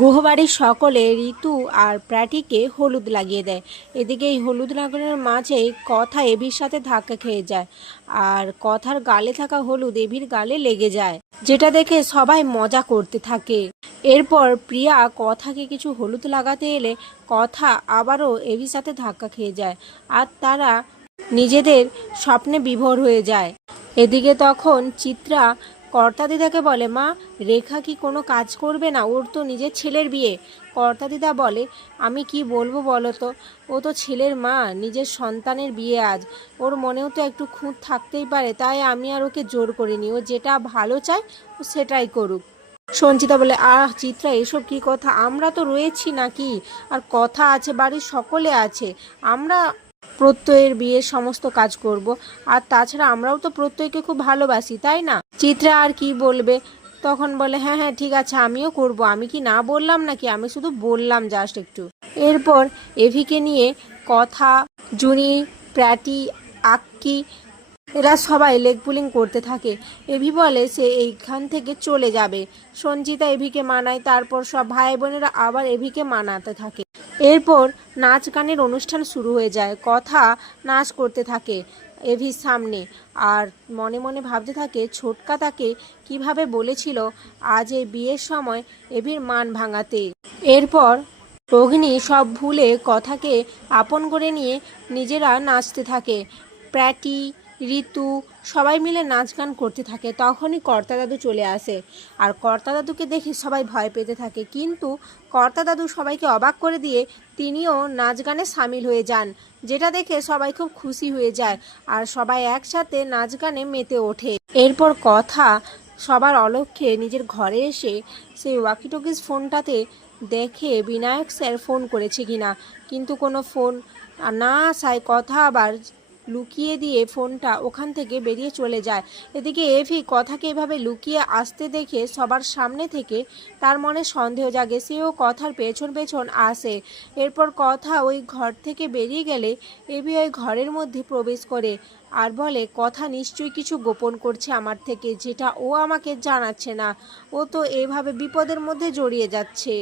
গুহবাড়ির সকলে ঋতু আর প্র্যাটিকে হলুদ লাগিয়ে দেয়। এদিকে এই হলুদ লাগানোর মাঝেই কথা এভির সাথে ধাক্কা খেয়ে যায়, আর কথার গালে থাকা হলুদ এভির গালে লেগে যায়, যেটা দেখে সবাই মজা করতে থাকে। এরপর প্রিয়া কথাকে কিছু হলুদ লাগাতে এলে কথা আবারও এভির সাথে ধাক্কা খেয়ে যায়, আর তারা নিজেদের স্বপ্নে বিভোর হয়ে যায়। এদিকে তখন চিত্রা কর্তা দিদাকে বলে, মা, রেখা কি কোনো কাজ করবে না? ওর তো নিজের ছেলের বিয়ে। কর্তা দিদা বলে, আমি কি বলবো বলো তো, ও তো ছেলের মা, নিজের সন্তানের বিয়ে আজ, ওর মনেও তো একটু খুঁত থাকতেই পারে, তাই আমি আর ওকে জোর করিনি, ও যেটা ভালো চায় ও সেটাই করুক। সঞ্চিতা বলে, চিত্রা, এসব কি কথা? আমরা তো রয়েছি নাকি, আর কথা আছে, বাড়ির সকলে আছে, আমরা প্রত্যয়ের বিয়ের সমস্ত কাজ করব, আর তাছাড়া আমরাও তো প্রত্যয়কে খুব ভালোবাসি, তাই না? চিত্রা আর কি বলবে, তখন বলে, হ্যাঁ হ্যাঁ ঠিক আছে, আমিও করব, আমি কি না বললাম নাকি, আমি শুধু বললাম জাস্ট একটু। এরপর এভিকে নিয়ে কথা, জুনি, প্র্যাটি, আক্কি এরা সবাই লেগ পুলিং করতে থাকে। এভি বলে সে এইখান থেকে চলে যাবে। সঞ্চিতা এভিকে মানায়, তারপর সব ভাই বোনেরা আবার এভিকে মানাতে থাকে। এরপর নাচ গানের অনুষ্ঠান শুরু হয়ে যায়। কথা নাচ করতে থাকে এভির সামনে, আর মনে মনে ভাবতে থাকে ছোটকা তাকে কিভাবে বলেছিল আজ এই বিয়ের সময় এভির মান ভাঙাতে। এরপর অগ্নি সব ভুলে কথাকে আপন করে নিয়ে নিজেরা নাচতে থাকে। প্র্যাটি, ঋতু সবাই মিলে নাচ গান করতে থাকে। তখনই কর্তা দাদু চলে আসে, আর কর্তা দাদুকে দেখে সবাই ভয় পেতে থাকে, কিন্তু কর্তা দাদু সবাইকে অবাক করে দিয়ে তিনিও নাচ গানে সামিল হয়ে যান, যেটা দেখে সবাই খুব খুশি হয়ে যায়, আর সবাই একসাথে নাচ গানে মেতে ওঠে। এরপর কথা সবার অলক্ষ্যে নিজের ঘরে এসে সেই ওয়াকিটকিস ফোনটাতে দেখে বিনায়ক স্যার ফোন করেছে কিনা, কিন্তু কোনো ফোন না আসায় কথা আবার লুকিয়ে দিয়ে ফোনটা ওখান থেকে বেরিয়ে চলে যায়। এদিকে এভি কথাকে এভাবে লুকিয়ে আসতে দেখে সবার সামনে থেকে তার মনে সন্দেহ জাগে, সেও কথার পেছন পেছন আসে। এরপর কথা ওই ঘর থেকে বেরিয়ে গেলে এভি ওই ঘরের মধ্যে প্রবেশ করে আর বলে, কথা নিশ্চয়ই কিছু গোপন করছে আমার থেকে, যেটা ও আমাকে জানাচ্ছে না, ও তো এভাবে বিপদের মধ্যে জড়িয়ে যাচ্ছে।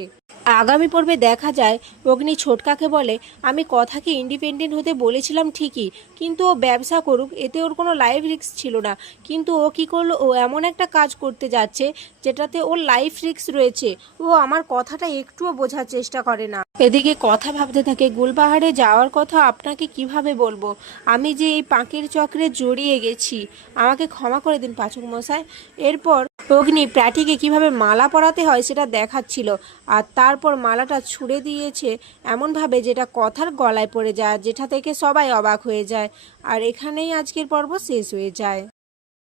আগামী পর্বে দেখা যায় অগ্নি ছোটকাকে বলে, আমি কথাকে ইন্ডিপেন্ডেন্ট হতে বলেছিলাম ঠিকই, কিন্তু ও ব্যবসা করুক, এতে ওর কোনো লাইফ রিস্ক ছিল না, কিন্তু ও কি করলো, ও এমন একটা কাজ করতে যাচ্ছে যেটাতে ওর লাইফ রিস্ক রয়েছে, ও আমার কথাটা একটুও বোঝার চেষ্টা করে না। এদিকে কথা ভাবতে থাকে, গুলপাহাড়ে যাওয়ার কথা আপনাকে কিভাবে বলবো, আমি যে এই পাঁকের চক্রে জড়িয়ে গেছি, আমাকে ক্ষমা করে দিন পাচক মশাই। এরপর অগ্নি প্র্যাটিকে কিভাবে মালা পরাতে হয় সেটা দেখাচ্ছিল, আর তারপর মালাটা ছুঁড়ে দিয়েছে এমনভাবে যেটা কথার গলায় পড়ে যায়, যেটা থেকে সবাই অবাক হয়ে যায়। আর এখানেই আজকের পর্ব শেষ হয়ে যায়।